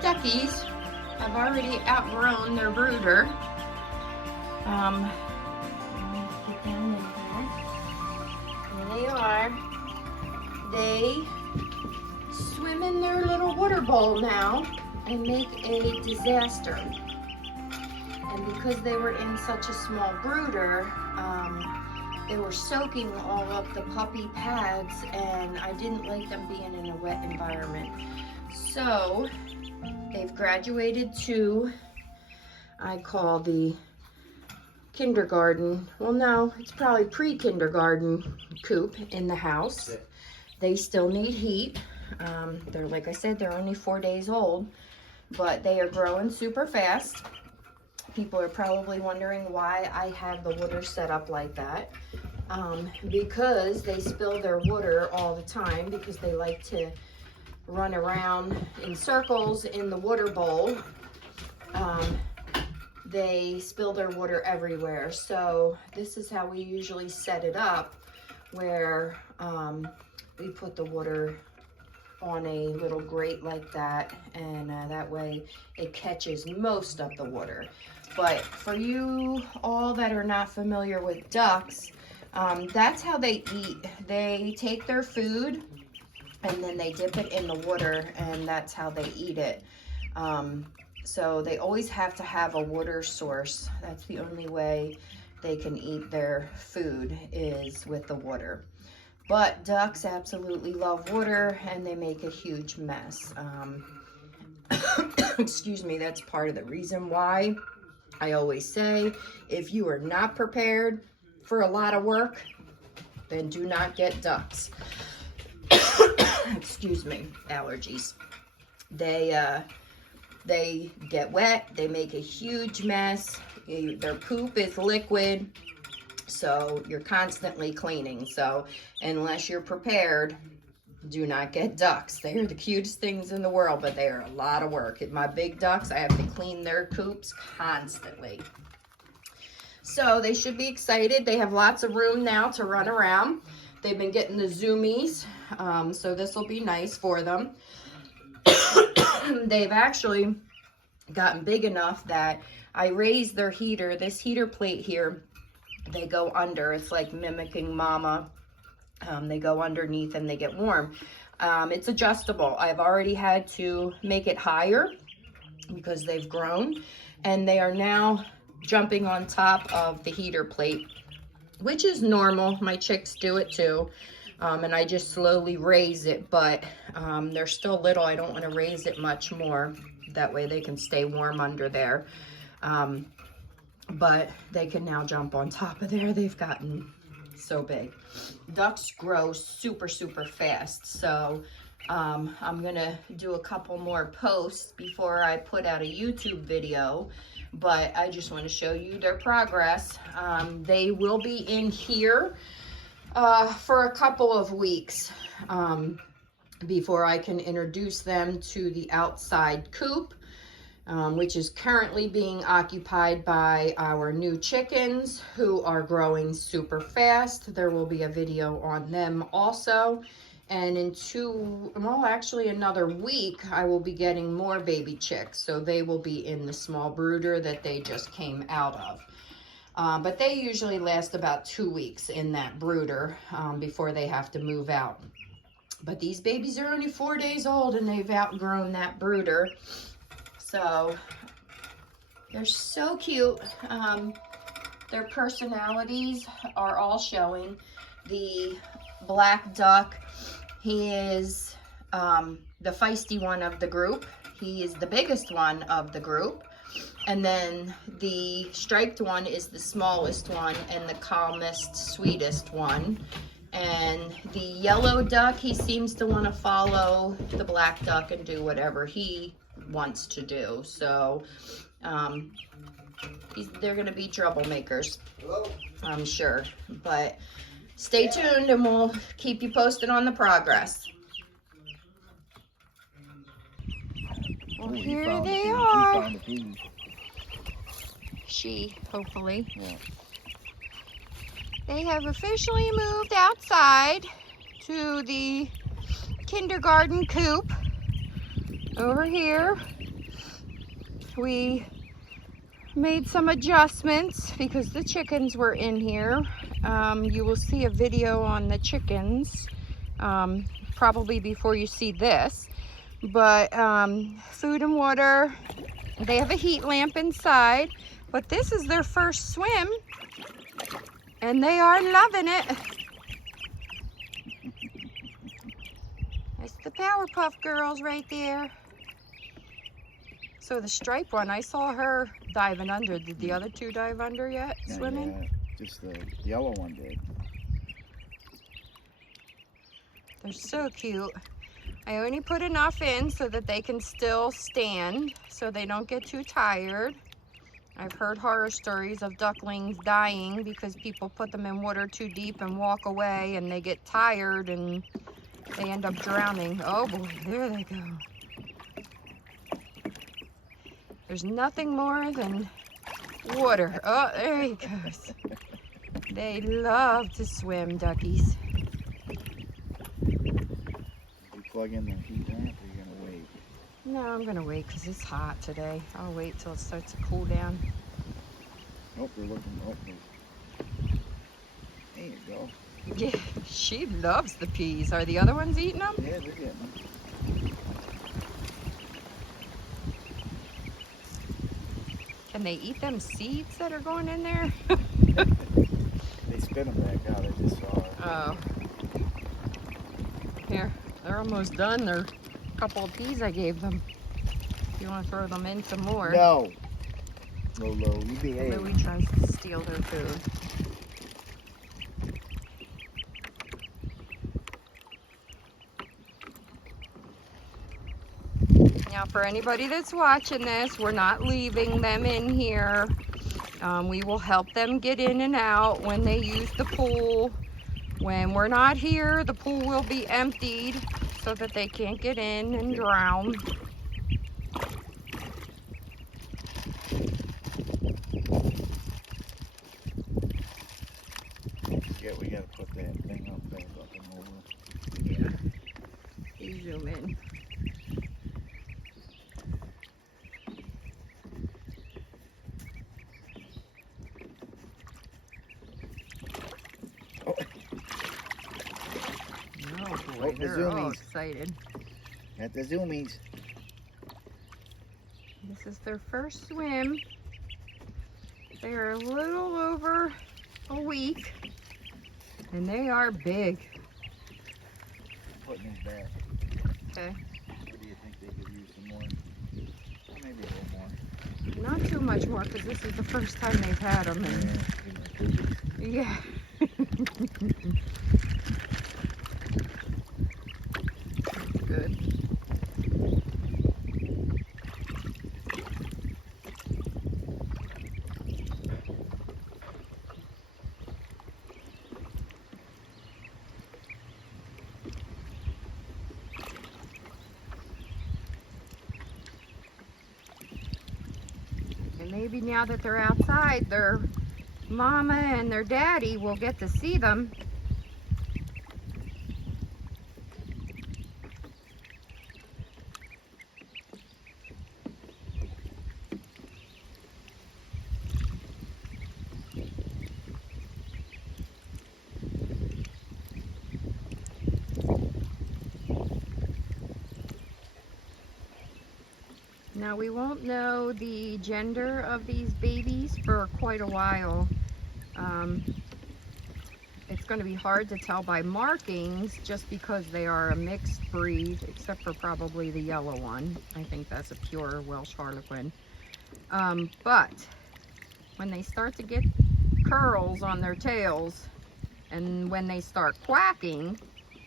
duckies have already outgrown their brooder. Let me get down in here. There they are. They swim in their little water bowl now and make a disaster. And because they were in such a small brooder, they were soaking all of the puppy pads, and I didn't like them being in a wet environment. So they've graduated to, I call the kindergarten, well no, it's probably pre-kindergarten coop in the house. They still need heat. They're, like I said, they're only 4 days old, but they are growing super fast. People are probably wondering why I have the water set up like that. Because they spill their water all the time because they like to run around in circles in the water bowl. They spill their water everywhere. So this is how we usually set it up, where we put the water on a little grate like that, and that way it catches most of the water. But for you all that are not familiar with ducks, that's how they eat. They take their food and then they dip it in the water, and that's how they eat it. So they always have to have a water source. That's the only way they can eat their food, is with the water. But ducks absolutely love water, and they make a huge mess. Excuse me, that's part of the reason why I always say, if you are not prepared for a lot of work, then do not get ducks. Excuse me, allergies. They get wet, they make a huge mess. Their poop is liquid, so you're constantly cleaning. So unless you're prepared, do not get ducks. They are the cutest things in the world, but they are a lot of work. My big ducks, I have to clean their coops constantly. So they should be excited. They have lots of room now to run around. They've been getting the zoomies, so this will be nice for them. They've actually gotten big enough that I raised their heater. This heater plate here, they go under. It's like mimicking mama. They go underneath and they get warm. It's adjustable. I've already had to make it higher because they've grown, and they are now jumping on top of the heater plate, which is normal. My chicks do it too. And I just slowly raise it, but they're still little. I don't want to raise it much more. That way they can stay warm under there. But they can now jump on top of there. They've gotten so big. Ducks grow super, super fast. So I'm gonna do a couple more posts before I put out a YouTube video, but I just want to show you their progress. They will be in here for a couple of weeks before I can introduce them to the outside coop, which is currently being occupied by our new chickens, who are growing super fast. There will be a video on them also. And in another week, I will be getting more baby chicks. So they will be in the small brooder that they just came out of. But they usually last about 2 weeks in that brooder before they have to move out. But these babies are only 4 days old, and they've outgrown that brooder. So they're so cute. Their personalities are all showing. The black duck, he is the feisty one of the group. He is the biggest one of the group. And then the striped one is the smallest one and the calmest, sweetest one. And the yellow duck, he seems to want to follow the black duck and do whatever he wants to do. So they're going to be troublemakers, I'm sure. But stay tuned and we'll keep you posted on the progress. Well, here they are. She, hopefully. Yeah. They have officially moved outside to the kindergarten coop over here. we made some adjustments because the chickens were in here. You will see a video on the chickens probably before you see this. But food and water, they have a heat lamp inside, but this is their first swim and they are loving it. That's the Powerpuff Girls right there. So the striped one, I saw her diving under. Did the other two dive under yet, swimming? Yeah, just the yellow one did. They're so cute. I only put enough in so that they can still stand, so they don't get too tired. I've heard horror stories of ducklings dying because people put them in water too deep and walk away and they get tired and they end up drowning. Oh boy, there they go. There's nothing more than water. Oh, there he goes. They love to swim, duckies. You plug in the heat lamp, or you're gonna wait? No, I'm gonna wait because it's hot today. I'll wait till it starts to cool down. Oh, they're looking. Oh, there you go. Yeah, she loves the peas. Are the other ones eating them? Yeah, they're getting them. Can they eat them seeds that are going in there? They spit them back out. I just saw it. Oh. Here, they're almost done. They're a couple of peas I gave them. If you want to throw them in some more. No. Lolo, you behave. Louie tries to steal their food. Now, for anybody that's watching this, we're not leaving them in here. We will help them get in and out when they use the pool. When we're not here, the pool will be emptied so that they can't get in and drown. Yeah, we gotta put that thing up there, up and over. Yeah. You zoom in. Oh. Oh boy, Oh, the they're all zoomies. excited. Got the zoomies. This is their first swim. They're a little over a week, and they are big. Putting these back. Okay, Or do you think they could use some more? Maybe a little more. not too much more because this is the first time they've had them. And yeah. Good. And maybe now that they're outside, their mama and their daddy will get to see them. Now we won't know the gender of these babies for quite a while. It's going to be hard to tell by markings just because they are a mixed breed, except for probably the yellow one. I think that's a pure Welsh Harlequin. But when they start to get curls on their tails, and when they start quacking,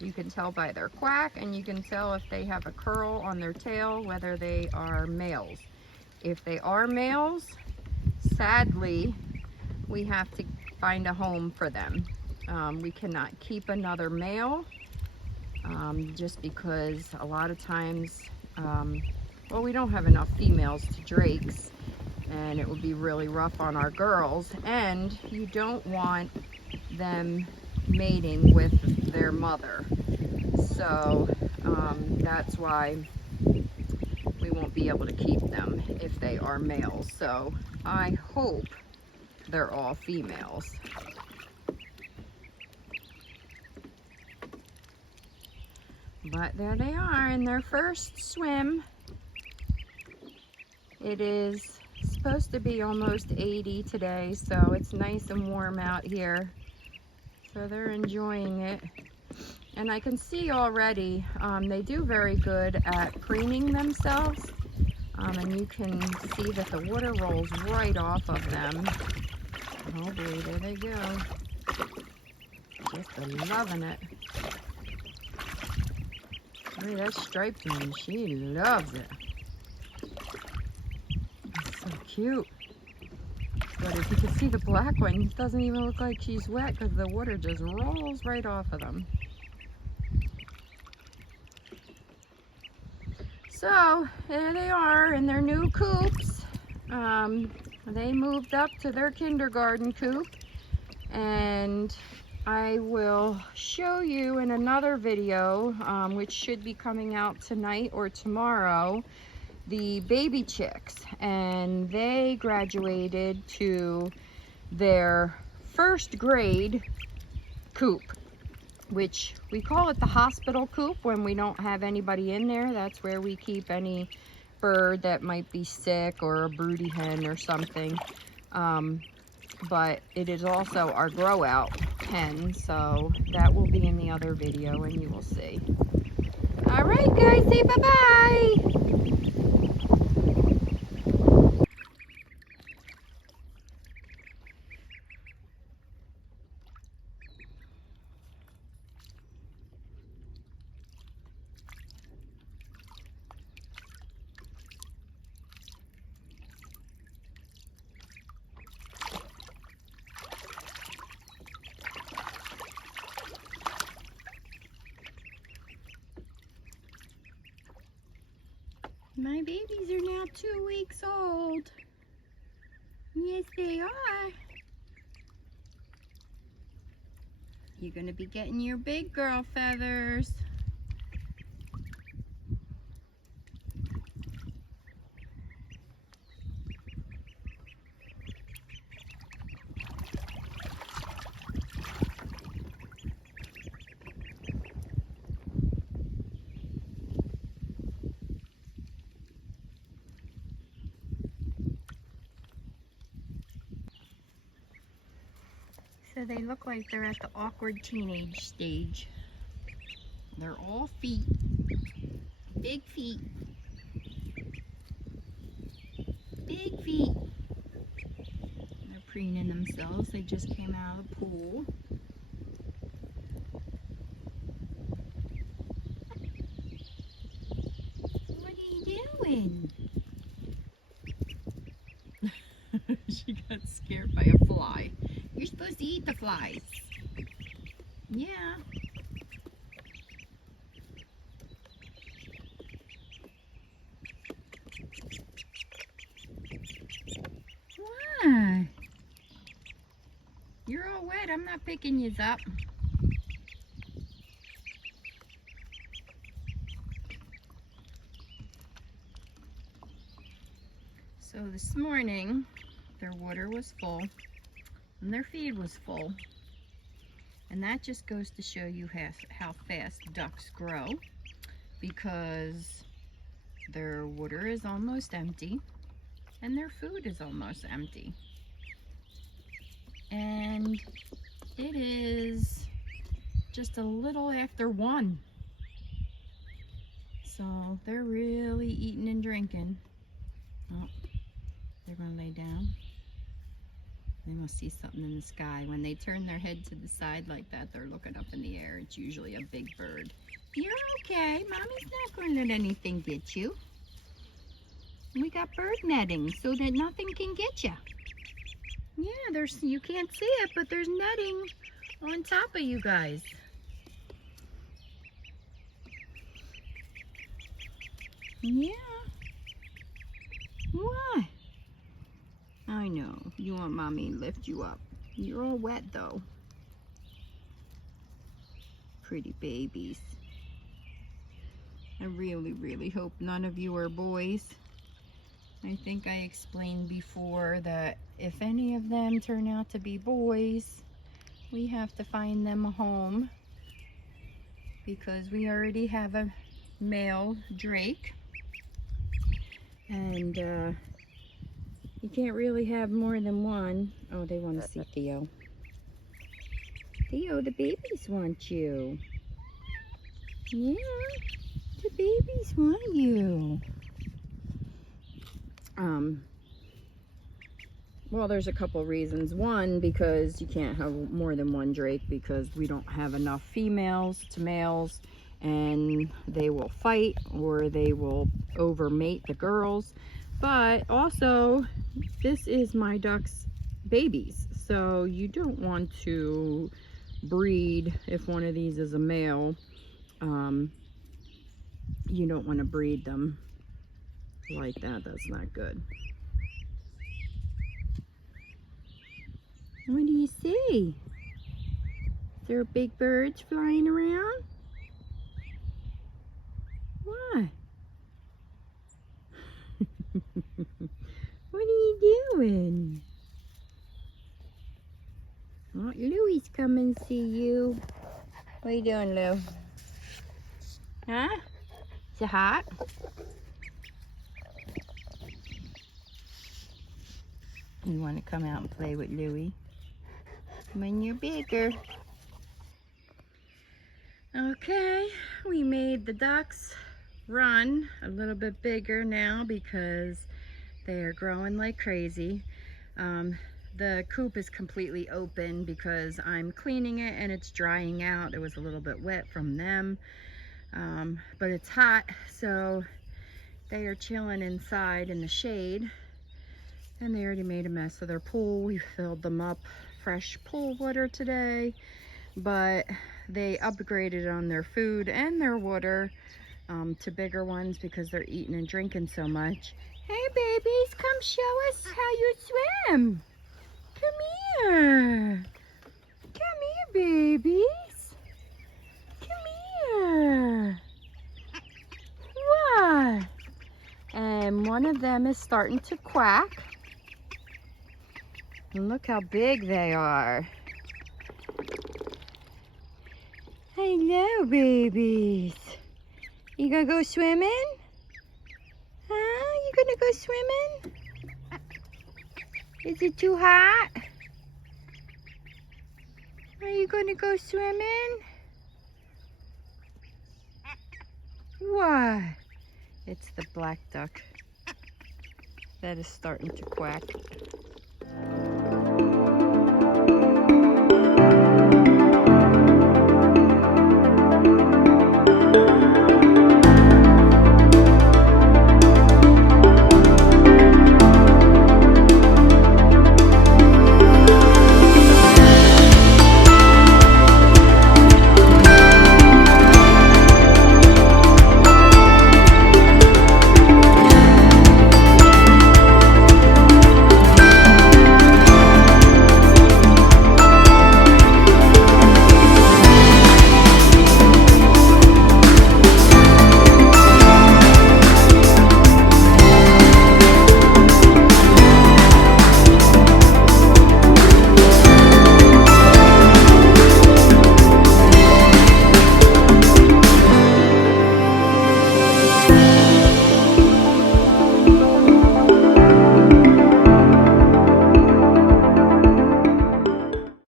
you can tell by their quack, and you can tell if they have a curl on their tail, whether they are males. If they are males, sadly, we have to find a home for them. We cannot keep another male just because a lot of times, well, we don't have enough females to drakes, and it would be really rough on our girls, and you don't want them mating with their mother. So that's why we won't be be able to keep them if they are males. So I hope they're all females. But there they are in their first swim. It is supposed to be almost 80 today, so it's nice and warm out here. So they're enjoying it. And I can see already they do very good at preening themselves. And you can see that the water rolls right off of them. Oh boy, there they go. Just loving it. Look at that striped one. She loves it. It's so cute. But if you can see the black one, it doesn't even look like she's wet because the water just rolls right off of them. So there they are in their new coops. They moved up to their kindergarten coop, and I will show you in another video, which should be coming out tonight or tomorrow, the baby chicks, and they graduated to their first grade coop, which we call it the hospital coop when we don't have anybody in there. That's where we keep any bird that might be sick or a broody hen or something. But it is also our grow out pen, so that will be in the other video and you will see. All right guys, say bye-bye. My babies are now 2 weeks old. Yes, they are. You're gonna be getting your big girl feathers. So they look like they're at the awkward teenage stage. They're all feet, big feet, big feet. They're preening themselves. They just came out of the pool. What are you doing? She got scared by a fly. You're supposed to eat the flies. Yeah. Why? You're all wet. I'm not picking yous up. So this morning, their water was full and their feed was full. And that just goes to show you how fast ducks grow, because their water is almost empty and their food is almost empty. And it is just a little after 1. So they're really eating and drinking. Oh, they're gonna lay down. They must see something in the sky. When they turn their head to the side like that, they're looking up in the air. It's usually a big bird. You're okay. Mommy's not going to let anything get you. We got bird netting so that nothing can get you. Yeah, you can't see it, but there's netting on top of you guys. Yeah. What? I know. You want mommy to lift you up. You're all wet though. Pretty babies. I really, really hope none of you are boys. I think I explained before that if any of them turn out to be boys, we have to find them a home because we already have a male drake. And you can't really have more than one. Oh, they want to see Theo. Theo, the babies want you. Yeah, the babies want you. Well, there's a couple reasons. One, because you can't have more than one drake because we don't have enough females to males, and they will fight or they will overmate the girls. But also, this is my duck's babies, so you don't want to breed. If one of these is a male, you don't want to breed them like that. That's not good. What do you see? Is there big birds flying around? What? What are you doing? Oh, Louie's coming to see you. What are you doing, Lou? Huh? Is it hot? You want to come out and play with Louie? When you're bigger. Okay, we made the ducks run a little bit bigger now because they are growing like crazy. The coop is completely open because I'm cleaning it and it's drying out. It was a little bit wet from them, but it's hot, so they are chilling inside in the shade. And they already made a mess of their pool. We filled them up fresh pool water today, but they upgraded on their food and their water to bigger ones because they're eating and drinking so much. Hey babies, come show us how you swim. Come here. Come here, babies. Come here. What? And one of them is starting to quack. And look how big they are. Hello, babies. You gonna go swimming? Huh? You gonna go swimming? Is it too hot? Are you gonna go swimming? What? It's the black duck that is starting to quack.